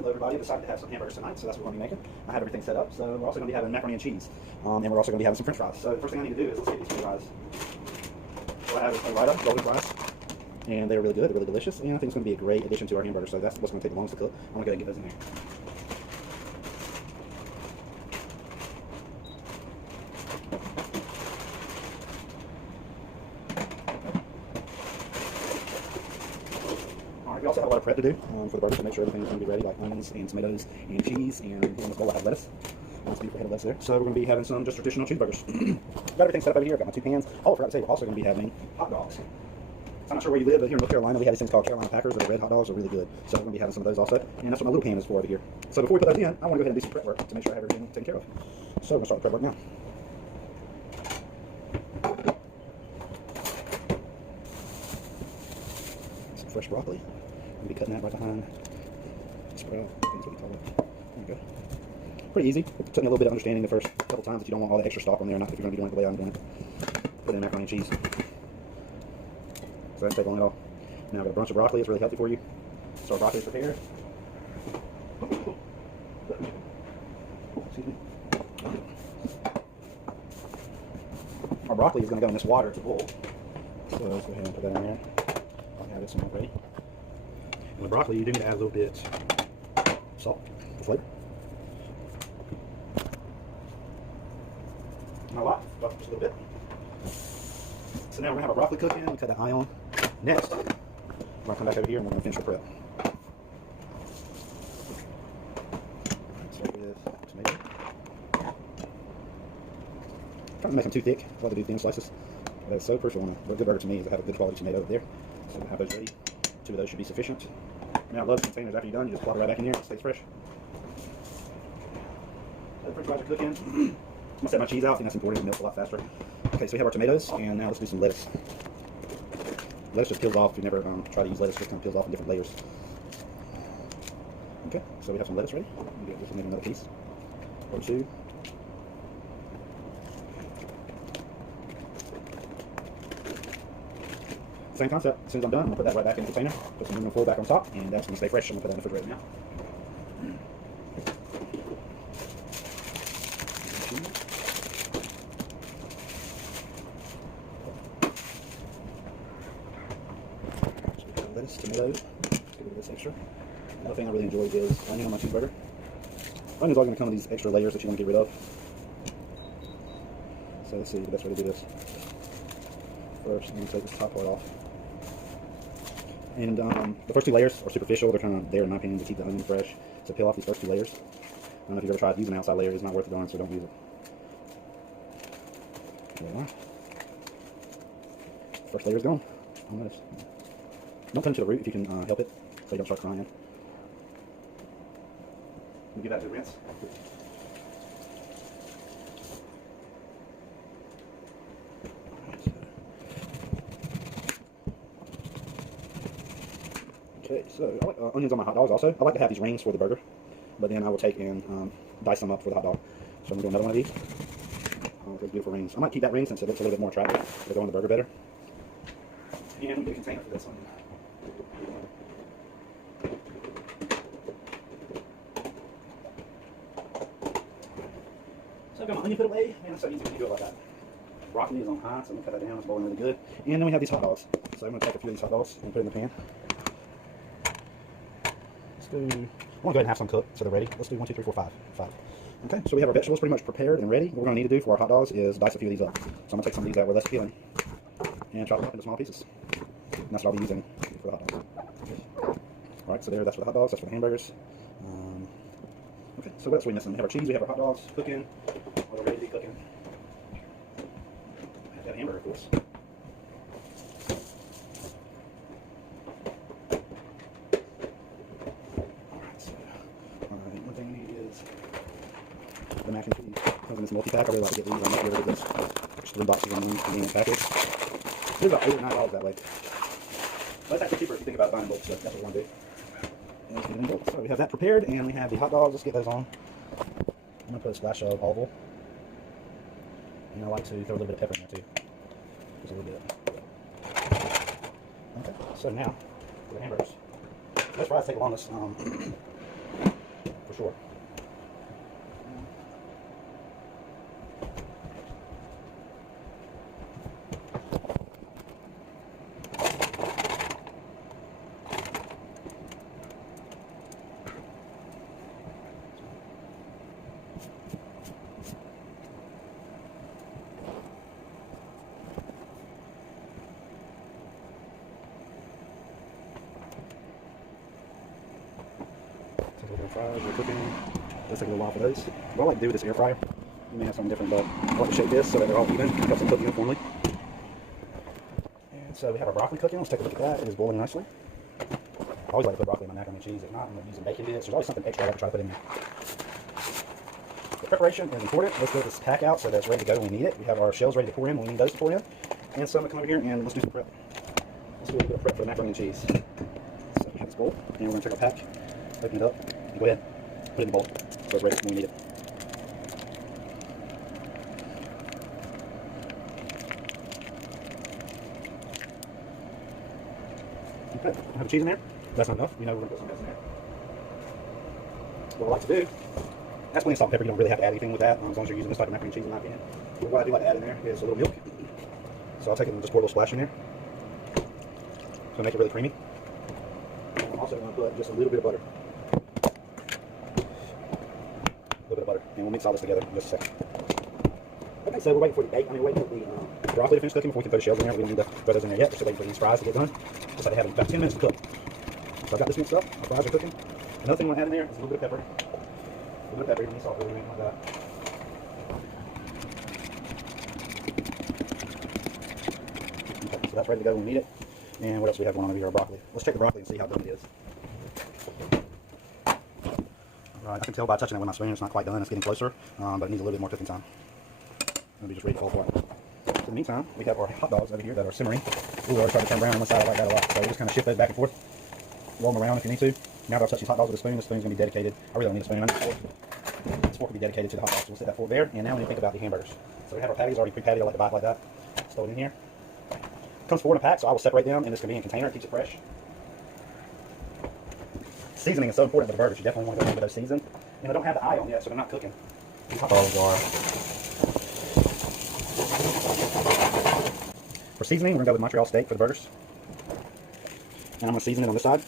Hello everybody, I decided to have some hamburgers tonight, so that's what we're going to be making. I have everything set up, so we're also going to be having macaroni and cheese. And we're also going to be having some french fries. So the first thing I need to do is let's get these french fries. So I have a Rita golden fries, and they're really good, they're really delicious, and I think it's going to be a great addition to our hamburger, so that's what's going to take the longest to cook. I'm going to go ahead and get those in there. We also have a lot of prep to do for the burger to make sure everything's going to be ready, like onions and tomatoes and cheese, and in this bowl I have lettuce. Nice beautiful head of lettuce there. So we're going to be having some just traditional cheeseburgers. Got everything set up over here. I've got my 2 pans. Oh, I forgot to say, we're also going to be having hot dogs. So I'm not sure where you live, but here in North Carolina we have these things called Carolina Packers, that are red hot dogs, are really good. So we're going to be having some of those also, and that's what my little pan is for over here. So before we put those in, I want to go ahead and do some prep work to make sure I have everything taken care of. So we're going to start the prep work now. Some fresh broccoli. I'll be cutting that right behind sprout. That's what you call it. There we go. Pretty easy. It took me a little bit of understanding the first couple times that you don't want all the extra stock on there, not if you're going to be doing it the way I'm doing it. Put in macaroni and cheese. So that doesn't take long at all. Now I've got a bunch of broccoli. It's really healthy for you. So our broccoli is prepared. Excuse me. Our broccoli is going to go in this water to boil. So let's go ahead and put that in there. I'll have this one ready. And the broccoli, you do need to add a little bit salt for flavor. Not a lot, but just a little bit. So now we're going to have our broccoli cooking. We cut that eye on. Next, we're going to come back over here and we're going to finish the prep. Start with tomato. I'm trying to make them too thick. I like to do thin slices. That's so crucial on a good burger to me, is to have a good quality tomato over there. So we'll have those ready. 2 of those should be sufficient. Now, love containers after you're done, you just plop it right back in here. It stays fresh. So the french fries are cooking. I'm going to set my cheese out. I think that's important. It melts a lot faster. Okay, so we have our tomatoes, and now let's do some lettuce. Lettuce just peels off. You never try to use lettuce, just kind of peels off in different layers. Okay, so we have some lettuce ready. We'll get this and make another piece or 2. Same concept. As soon as I'm done, I'm going to put that right back in the container. Put some aluminum foil back on top, and that's going to stay fresh. I'm going to put that in the refrigerator now. So we have lettuce, tomatoes. Let's get rid of this extra. Another thing I really enjoy is onion on my cheeseburger. Onions are going to come in these extra layers that you want to get rid of. So let's see the best way to do this. First, I'm going to take this top part off. And the first 2 layers are superficial. They're kind of there, in my opinion, to keep the onion fresh. So peel off these first 2 layers. I don't know if you've ever tried using an outside layer. It's not worth the darn, so don't use it. There we are. First layer is gone. Don't cut into the root if you can help it, so you don't start crying. We'll give that a good rinse. Okay, so I like onions on my hot dogs also. I like to have these rings for the burger, but then I will take and dice them up for the hot dog. So I'm going to do another one of these. Those beautiful rings. I might keep that ring since it looks a little bit more attractive. It'll go on the burger better. And we'll get a container for this one. So I've got my onion put away. Man, it's so easy when you do it like that. Broccoli is on high, so I'm going to cut that down. It's boiling really good. And then we have these hot dogs. So I'm going to take a few of these hot dogs and put it in the pan. I want to go ahead and have some cooked so they're ready. Let's do 1, 2, 3, 4, 5. 5. Okay, so we have our vegetables pretty much prepared and ready. What we're going to need to do for our hot dogs is dice a few of these up. So I'm going to take some of these that were less peeling and chop them up into small pieces. And that's what I'll be using for the hot dogs. Alright, so that's for the hot dogs, that's for the hamburgers. Okay, so what else are we missing? We have our cheese, we have our hot dogs cooking. We're ready to be cooking. I have that hamburger, of course. One thing we need is the mac and cheese. It comes in this multi-pack. I really like to get these. I'm not sure this. There's 3 boxes in the convenient package. It's about $8 or $9 that way. But it's actually cheaper if you think about buying bulk, so that's what we want to do. And let's get it in bulk. So we have that prepared, and we have the hot dogs. Let's get those on. I'm going to put a splash of olive oil. And I like to throw a little bit of pepper in there too. Just a little bit. Okay, so now for the hamburgers. Those fries take the longest. sure. Fries are cooking. Let's take a little while for those. What I like to do with this air fryer, you may have something different, but I like to shape this so that they're all even. It helps them cook uniformly. And so we have our broccoli cooking. Let's take a look at that. It is boiling nicely. I always like to put broccoli in my macaroni and cheese. If not, I'm going to use some bacon bits. There's always something extra I like to try to put in there. The preparation is important. Let's get this pack out so that it's ready to go when we need it. We have our shells ready to pour in when we need those to pour in. And so I'm going to come over here and let's do some prep. Let's do a little bit of prep for the macaroni and cheese. So we have this bowl, and we're going to take our pack, open it up, and go ahead, put it in the bowl so it's ready when we need it. Okay, have the cheese in there. That's not enough. We know we're going to put some bits in there. What I like to do, that's plain salt and pepper. You don't really have to add anything with that, as long as you're using this type of macaroni and cheese, in my opinion. But what I do like to add in there is a little milk. So I'll take it and just pour a little splash in there. So make it really creamy. And I'm also going to put just a little bit of butter. And we'll mix all this together in just a second. Okay, so we're waiting for the bacon. We're waiting for the broccoli to finish cooking before we can throw the shells in there. We don't need to throw those in there yet. We're still waiting for these fries to get done. Just like to have about 10 minutes to cook. So I've got this mixed up. Our fries are cooking. Another thing I want to add in there is a little bit of pepper. A little bit of pepper, even salt, really, anything like that. Okay, so that's ready to go when we need it. And what else do we have going on over here? Our broccoli. Let's check the broccoli and see how done it is. Right, I can tell by touching it with my spoon it's not quite done. It's getting closer, but it needs a little bit more cooking time. It'll be just ready to fall apart. In the meantime, we have our hot dogs over here that are simmering. Ooh, they're starting to turn brown on one side. I like that a lot. So we just kind of shift those back and forth. Roll them around if you need to. Now that I've touched these hot dogs with a spoon, the spoon's going to be dedicated. I really don't need a spoon. I need a fork. This fork will be dedicated to the hot dogs. So we'll set that fork there. And now we need to think about the hamburgers. So we have our patties already pre-patted. I like to buy it like that. Just throw it in here. It comes 4 in a pack, so I will separate them in this convenient container. It keeps it fresh. Seasoning is so important for the burgers. You definitely want to go in with those seasoned. And they don't have the eye on yet, so they're not cooking. These hot dogs are. For seasoning, we're going to go with Montreal steak for the burgers. And I'm going to season it on this side.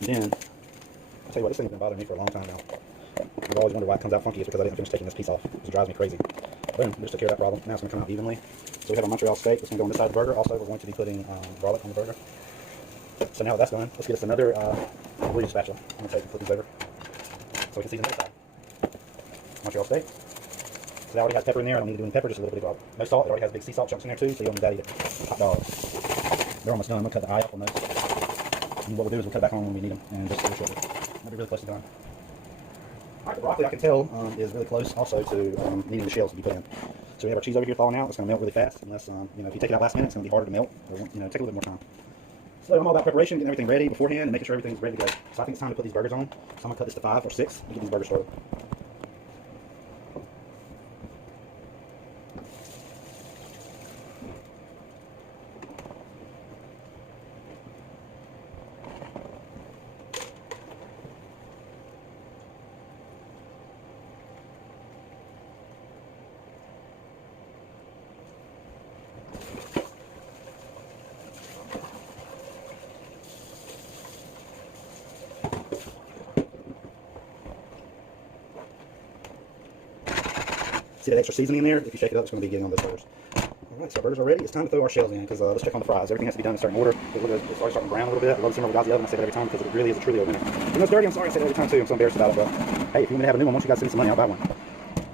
And then, I'll tell you what, this thing's been bothering me for a long time now. I've always wondered why it comes out funky. It's because I didn't finish taking this piece off. It drives me crazy. Boom, just took care of that problem. Now it's going to come out evenly. So we have a Montreal steak that's going to go on this side of the burger. Also, we're going to be putting garlic on the burger. So now that that's done, let's get us another blue spatula. I'm going to take and flip these over so we can season the other side. Montreal steak. So that already has pepper in there. I don't need to do any pepper, just a little bit of no salt. It already has big sea salt chunks in there too, so you don't need that either. Hot dogs. They're almost done. I'm going to cut the eye off on those. And what we'll do is we'll cut it back on when we need them, and just very shortly. They'll be really close to done. Alright, the broccoli I can tell is really close also to needing the shells to be put in. So we have our cheese over here falling out. It's going to melt really fast, unless you know, if you take it out last minute, it's going to be harder to melt. Or, you know, take a little bit more time. So I'm all about preparation, getting everything ready beforehand, and making sure everything's ready to go. So I think it's time to put these burgers on. So I'm going to cut this to 5 or 6 and get these burgers started. See that extra seasoning in there? If you shake it up, it's going to be getting on those burgers. Alright, so our burgers are ready. It's time to throw our shells in, because let's check on the fries. Everything has to be done in a certain order. It's already starting to brown a little bit. I love to simmer without the oven. I say that every time because it really is a truly oven. Even though it's dirty, I'm sorry I say that every time too. I'm so embarrassed about it, but hey, if you want me to have a new one, once you guys send me some money, I'll buy one.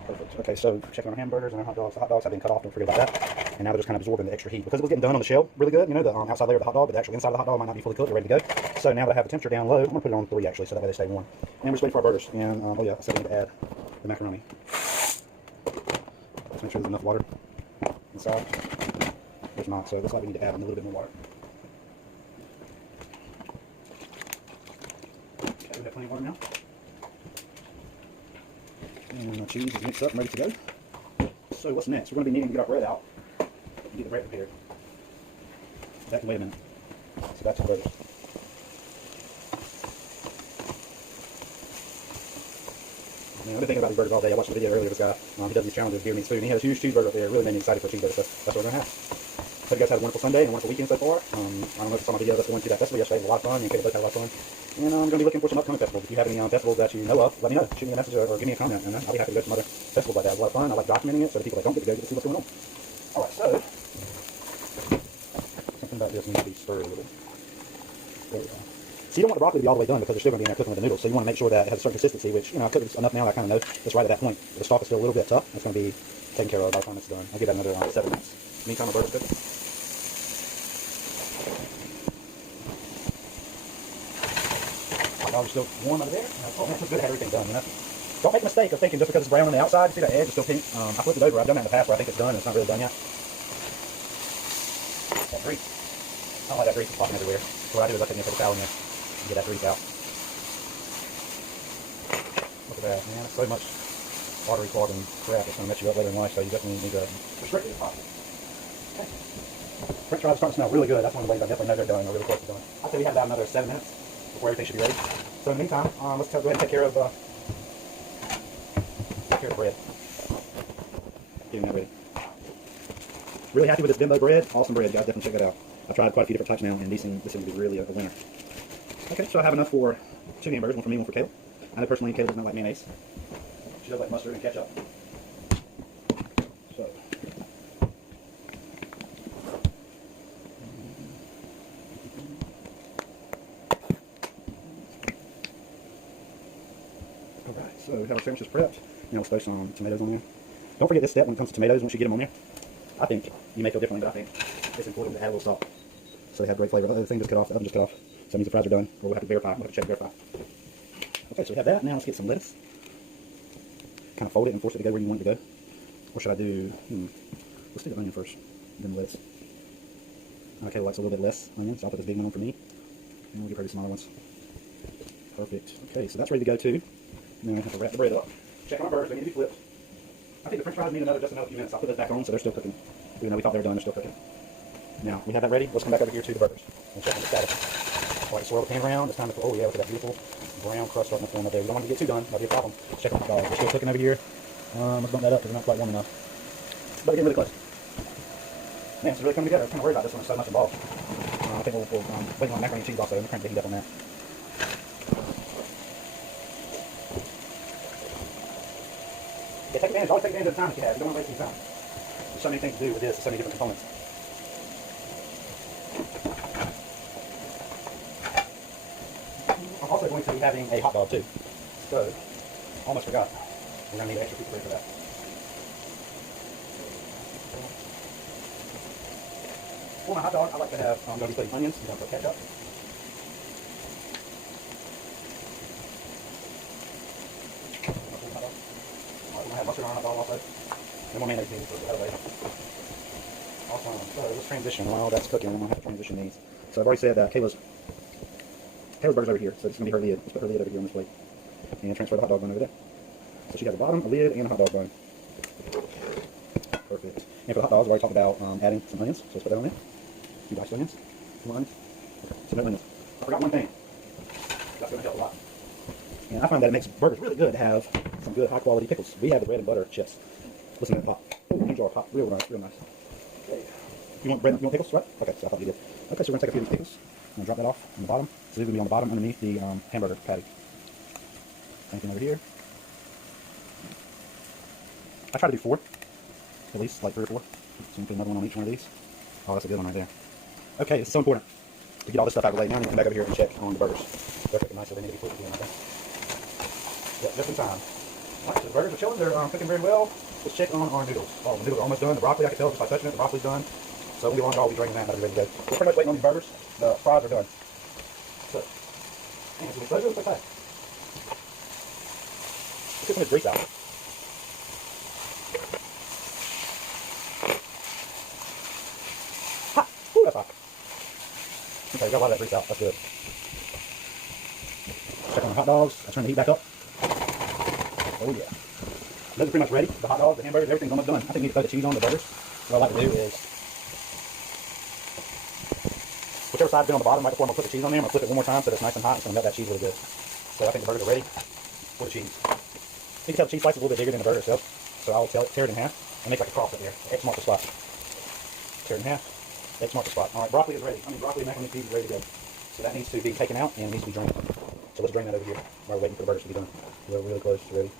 Perfect. Okay, so checking our hamburgers and our hot dogs. The hot dogs have been cut off, don't forget about that. And now they're just kind of absorbing the extra heat. Because it was getting done on the shell really good, you know, the outside layer of the hot dog, but the actual inside of the hot dog might not be fully cooked or ready to go. So now that I have the temperature down low, I'm going to put it on 3 actually, so that way they stay warm. And we're just waiting for our burgers. And oh yeah, I said we need to add the macaroni. Let's make sure there's enough water inside. There's not, so it looks like we need to add a little bit more water. Okay, we have plenty of water now. And our cheese is mixed up and ready to go. So what's next? We're going to be needing to get our bread out and get the bread prepared. That can wait a minute. So back to the burgers. You know, I've been thinking about these burgers all day. I watched a video earlier of this guy. He does these challenges, beer meets food, and he has a huge cheeseburger up there. It really made me excited for cheeseburgers, so that's what we're going to have. Hope you guys had a wonderful Sunday and a wonderful weekend so far. I don't know if you saw my video of us going to that festival yesterday. It was a lot of fun. Me and Caleb both had a lot of fun. And I'm going to be looking for some upcoming festivals. If you have any festivals that you know of, let me know. Shoot me a message or give me a comment. And I'll be happy to go to some other festivals like that. It was a lot of fun. I like documenting it so the people that don't get to go get to see what's going on. Alright, so something about this needs to be stirred a little. There we go. So you don't want the broccoli to be all the way done because they're still going to be in there cooking with the noodles. So you want to make sure that it has a certain consistency, which, you know, I cooked enough now that I kind of know it's right at that point. The stalk is still a little bit tough. It's going to be taken care of by the time it's done. I'll give that another 7 minutes. Meantime, my burger's cooking. Hot dogs are still warm over there. Oh man, it's good to have everything done, you know. Don't make a mistake of thinking just because it's brown on the outside, see that edge is still pink. I flipped it over. I've done that in the past where I think it's done and it's not really done yet. That grease. I don't like that grease popping everywhere. So what I do is I take a towel in there and get that grease out. Look at that, man. It's so much watery clogging crap. It's going to mess you up later in life, so you definitely need to restrict it if possible. Okay. French fries are starting to smell really good. That's one of the ways I definitely know they're done or really close to done. I'd say we have about another 7 minutes before everything should be ready. So in the meantime, let's go ahead and take care of the bread. Getting that ready. Really happy with this bimbo bread. Awesome bread, guys. Definitely check that out. I've tried quite a few different types now, and this seems to be really a winner. Okay, so I have enough for 2 hamburgers, one for me, one for Caleb. I know personally Caleb does not like mayonnaise. She does like mustard and ketchup. So. Alright, so we have our sandwiches prepped. Now let's throw some tomatoes on there. Don't forget this step when it comes to tomatoes once you get them on there. I think you may feel differently, but I think it's important to add a little salt. So they have great flavor. The thing just cut off, the oven just cut off. So that means the fries are done, or we'll have to verify. We'll have to check and verify. Okay, so we have that. Now let's get some lettuce. Kind of fold it and force it to go where you want it to go. Or should I do, let's do the onion first, then the lettuce. Okay, likes a little bit less onion, so I'll put this big one on for me. And we'll give her the smaller ones. Perfect. Okay, so that's ready to go too. And then I have to wrap the bread up. Check on our burgers, they need to be flipped. I think the french fries need just another few minutes. I'll put those back on so they're still cooking. Even though we thought they were done, they're still cooking. Now, we have that ready. Let's come back over here to the burgers and check on the status. Alright, swirl the pan around. It's time to put, oh yeah, look at that beautiful brown crust starting to form up there. We don't want it to get too done. That'll be a problem. Let's check on the hot dogs. They're still cooking over here. Let's bump that up because they're not quite warm enough. But we're getting really close. Man, it's really coming together. I'm kind of worried about this one. It's so much involved. I think we'll wait on macaroni and cheese also. I'm trying to heat up on that. Yeah, take advantage. Always take advantage of the time that you have. You don't want to waste any time. There's so many things to do with this. There's so many different components. I'm also going to be having a hot dog too. So, almost forgot. We're going to need extra pizza bread for that. For my hot dog, I like to have, I'm going to be putting onions. I'm going to put ketchup. I have mustard on hot dog also. And more mayonnaise needs for that way. Awesome. So let's transition. While that's cooking, I'm going to have to transition these. So I've already said that Kayla's burger's over here. So it's going to be her lid. Let's put her lid over here on this plate. And transfer the hot dog bun over there. So she got the bottom, a lid, and a hot dog bun. Perfect. And for the hot dogs, we already talked about adding some onions. So let's put that on there. 2 diced onions. Some onions. Okay. So no onions. I forgot one thing. That's going to help a lot. And I find that it makes burgers really good to have some good high quality pickles. We have the bread and butter chips. Listen to the pop. Oh, new jar of pop. Real nice, real nice. Okay. You want bread? You want pickles, right? Okay, so I thought you did. Okay, so we're gonna take a few of these pickles and drop that off on the bottom. So these will be on the bottom underneath the hamburger patty. Anything over here? I try to do 4, at least like 3 or 4. So you can put another one on each one of these. Oh, that's a good one right there. Okay, this is so important to get all this stuff out of the way. Now I'm gonna come back over here and check on the burgers. They're cooking nice, so they need to be flipped again. Okay. Yep, just in time. Alright, so the burgers are chilling. They're cooking very well. Let's check on our noodles. Oh, the noodles are almost done. The broccoli, I can tell just by touching it. The broccoli's done. So we'll be I'll be draining that. That'll be ready to go. We're pretty much waiting on these burgers. The fries are done. So, man, it's going to be so fast. Let's get some of this grease out. Hot! Ooh, that's hot. Okay, we got a lot of that grease out. That's good. Check on the hot dogs. I turn the heat back up. Oh yeah. Those are pretty much ready. The hot dogs, the hamburgers, everything's almost done. I think we need to throw the cheese on the burgers. What I like to do is, whichever side's been on the bottom right before I'm going to put the cheese on there, I'm going to flip it one more time so that it's nice and hot. It's going to melt that cheese really good. So I think the burgers are ready for the cheese. You can tell the cheese slice is a little bit bigger than the burger itself. So I'll tear it in half and make like a cross up there. X marks the spot. Tear it in half. X marks the spot. All right, broccoli is ready. Broccoli and macaroni and cheese is ready to go. So that needs to be taken out and it needs to be drained. So let's drain that over here while we're waiting for the burgers to be done. We're really close to ready.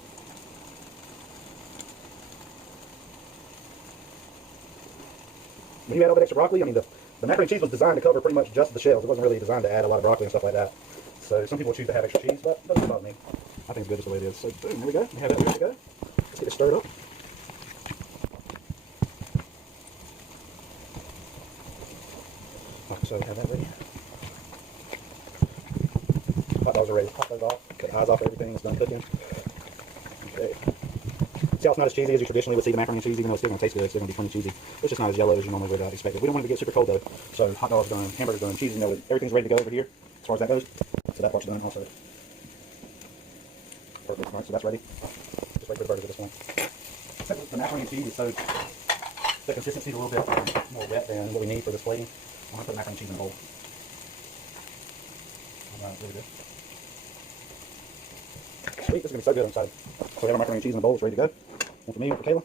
When you add all that extra broccoli, I mean, the macaroni and cheese was designed to cover pretty much just the shells. It wasn't really designed to add a lot of broccoli and stuff like that. So some people choose to have extra cheese, but it doesn't bother me. I think it's good just the way it is. So boom, there we go. We have that ready to go. Let's get it stirred up. So we have that ready. Hot dogs are ready. Pop those off. Cut the eyes off everything. It's done cooking. Okay. See how it's not as cheesy as you traditionally would see the macaroni and cheese, even though it's still going to taste good. It's still going to be plenty cheesy. It's just not as yellow as you normally would expect it. We don't want it to get super cold though. So hot dogs done, hamburgers done, cheese, you know, everything's ready to go over here as far as that goes. So that part's done also. Perfect. Alright, so that's ready. Just wait for the burgers at this point. The macaroni and cheese is so, the consistency is a little bit more wet than what we need for this plating. I'm going to put the macaroni and cheese in a bowl. Alright, really good. Sweet, this is going to be so good, I'm excited. So we have our macaroni and cheese in the bowl, it's ready to go. One for me, one for Kayla.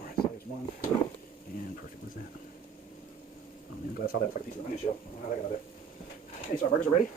Alright, so there's one. And perfect, what is that? Oh man, I'm glad I saw that. It's like a piece of onion shell. I don't know how that got out there. Okay, so our burgers are ready.